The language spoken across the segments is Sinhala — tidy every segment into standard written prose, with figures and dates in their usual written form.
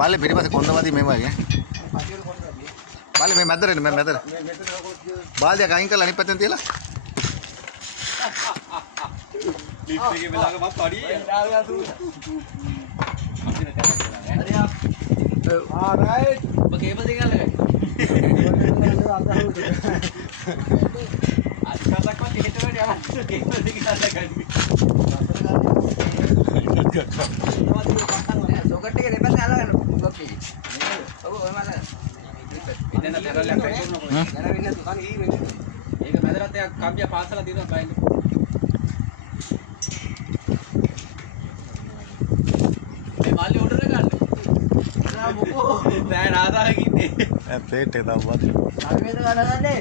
Male beri pas konda mati memang ya. Male me mother ini me mother. Bal dia kain kalau ni paten tiada. Lipstick ke belakang mas padi. Alright. Bagaimana tinggal lagi? Kata kau tiga tu dia mas. Bagaimana tinggal lagi? Sokat ke depan salah kan? Kopi. Oh, mana? Ini nak terlalu lekat itu. Karena ini tu kan ini. Ini kan ada nanti kami apa salah di dalam kain. माली ऑर्डर कर ले ना बुको मैं राजा की थी पेट है तब बात आगे तो गाना ले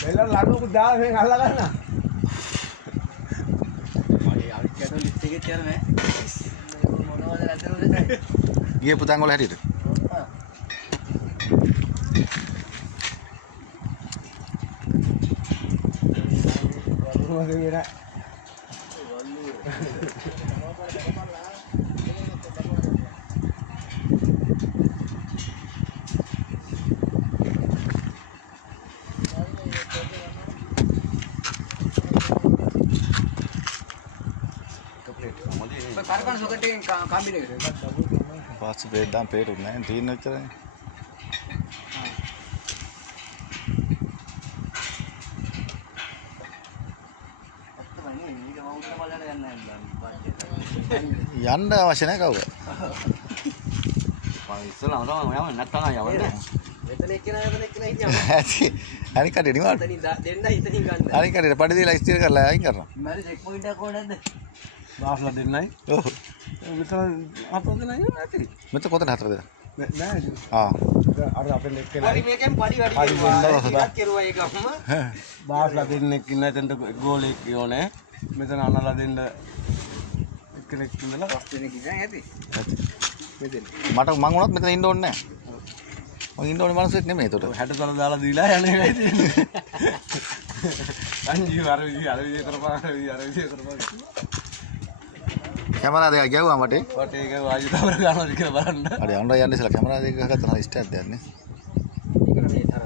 पहले लाडू को दाल में गाला करना अरे यार क्या तो लिपस्टिक के चेयर में मोनो वाले रहते हैं ये पुतांग वाला है वो ये ना कारखाना सोकट के काम भी नहीं बस पेट दाम पेट उतना है तीन नचर है යන්න අවශ්‍ය නැහැ කවුද? මම ඉස්සලා අරම යම නැත්තම් යවන්න. මෙතන එක්කෙනා හිටියා. අනික කඩේ නිවාඩු. එතනින් දෙන්න ඉතින් ගන්න. අනික කඩේ පඩි දීලා ස්ථිර කරලා අයින් කරනවා. මම චෙක් පොයින්ට් එක කොහෙන්ද? बासला दिन नहीं ඔව්. मित्र आता दिन नहीं आती මෙතන කොතන හතරද? नहीं ආ. अरे आपने लेके පඩි මේකෙන් පඩි වැඩි කරනවා. කෙරුවා ඒකම. बासला दिन ने किन्ना तंट गोल एक योने मित्र अनला दिन කෙනෙක් ඉඳලා දෙනෙක් ඉඳන් ඇති. මෙතන. මට මං වුණත් මෙතන ඉන්න ඕනේ නැහැ. මං ඉන්න ඕනේ මිනිස්සෙක් නෙමෙයි ඒතකොට. 60 තල දාලා දීලා යන්නේ වෙයි තියෙන්නේ. අංජි අර විදිය කරපන්. කැමරා දෙකක් ගැව්වා මට. වට ඒක වාජි තවර ගන්නවද කියලා බලන්න. හරි අන්න යන්න ඉස්සලා කැමරා දෙකක් ගත්තා නම් ස්ටෑන්ඩ් දෙයක් නේ. ඒක නේ අර.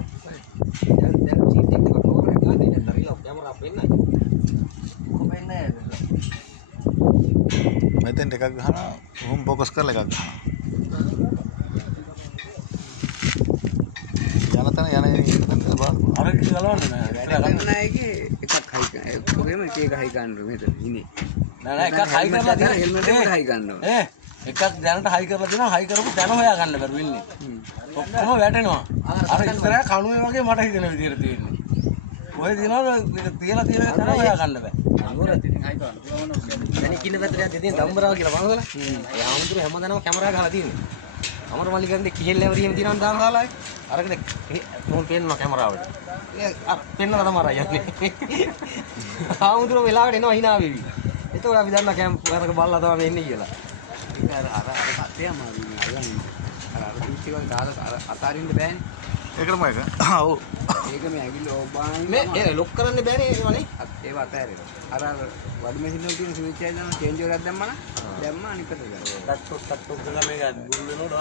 දැන් සීට් එක කොහොමද ගන්න දෙන්නේ? තරilla කැමරා පෙන්නයි. කොහෙන්නේ? මෙතෙන් එකක් ගහනවා හොම් ફોකස් කරලා එකක් ගහනවා. යන බලන්න. අර කිසි ගලවන්නේ නැහැ. ගන්නයිගේ එකක් හයි ගන්න. ඔකෙම එක හයි ගන්න මෙතන ඉන්නේ. නෑ එකක් හයි කරලා දෙන හෙල්මට් එක හයි ගන්නවා. එකක් දැනට හයි කරලා දෙනවා හයි කරපු දැන හොයා ගන්න බැරුව ඉන්නේ. ඔක්කොම වැටෙනවා. අර ඉස්සරහ කණුවේ වගේ මට හිතෙන විදිහට තියෙන්නේ. ඔය දිනවල තියලා තියෙන දැන හොයා ගන්න බෑ. අනුරත් ඉතින් හයි කරනවා. දැන් කින්න පැත්තට දෙතින් දම්බරාව කියලා බලනවද? ඒ ආමුදුර හැමදාම කැමරා ගහලා තියෙන්නේ. අමර මල්ලිකන්දේ කිහෙල් ඇවරියම තියනවා දාන දාලා අරකට මොන් පේනවා කැමරාවට. ඒ පෙන්නලා තමයි යන්නේ. ආමුදුර වෙලාවට එනවා hina වෙවි. එතකොට අපි දන්නා කැමරාවක බලලා තමයි එන්නේ කියලා. ඒක අර කත්තේ අමාරුයි අයන්නේ. අර පිච්චි වගේ දාලා අතාරින්න බෑනේ. ඒකම එක. ඔව්. ඒක මේ ඇවිල්ල ඕබාන්නේ මේ ඒ ලොක් කරන්න බෑනේ ඒවනේ. ඒව අතෑරෙනවා. අර වඩු මැෂින් එකේ තියෙන ස්විච් එක දාන චේන්ජ් එකක් දැම්මම දැම්ම අනිකට ගන්නවා. ටක් ගාලා මේක බුරු වෙනවද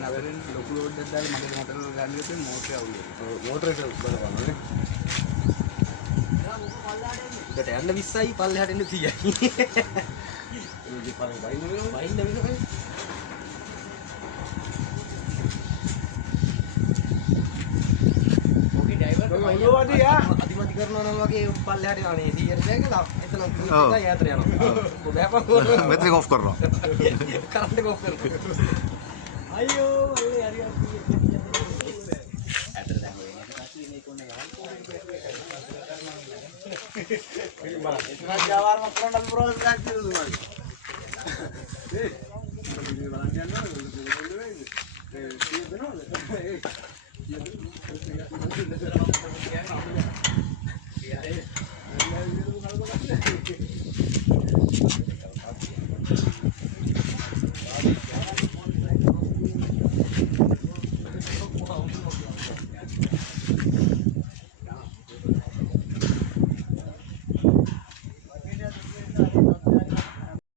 නවරෙන් ලොකු ලෝඩ් එකක් දාලා මගේ මොටර ගන්න ගියොත් මෝටරේ අවුල් වෙනවා. මෝටර එක බලපන්නේ. ඒකට යන්න 20යි පල්ලෙහාට එන්න 30යි. ඒ පරේ වයින් වෙනවා. අධිමති කරනවා නම් වගේ පල්ලෙහාට යන්නේ 100ට කියලා එතන තුනයි යාත්‍ර යනවා. ඔබ බෑපන් මෙතන ඔෆ් කරනවා. කරන්ට් එක ඔෆ් කරනවා. අයියෝ අයියෝ හරි අතර දැන් ඔය මේක කොන්නේ යවන්න බලන්න. ඒක ජාවාරම කරන්න පුරවස් ගන්න තියෙනවා. ඒ බලන්න යනවා. ඒ කියනවද? ඒ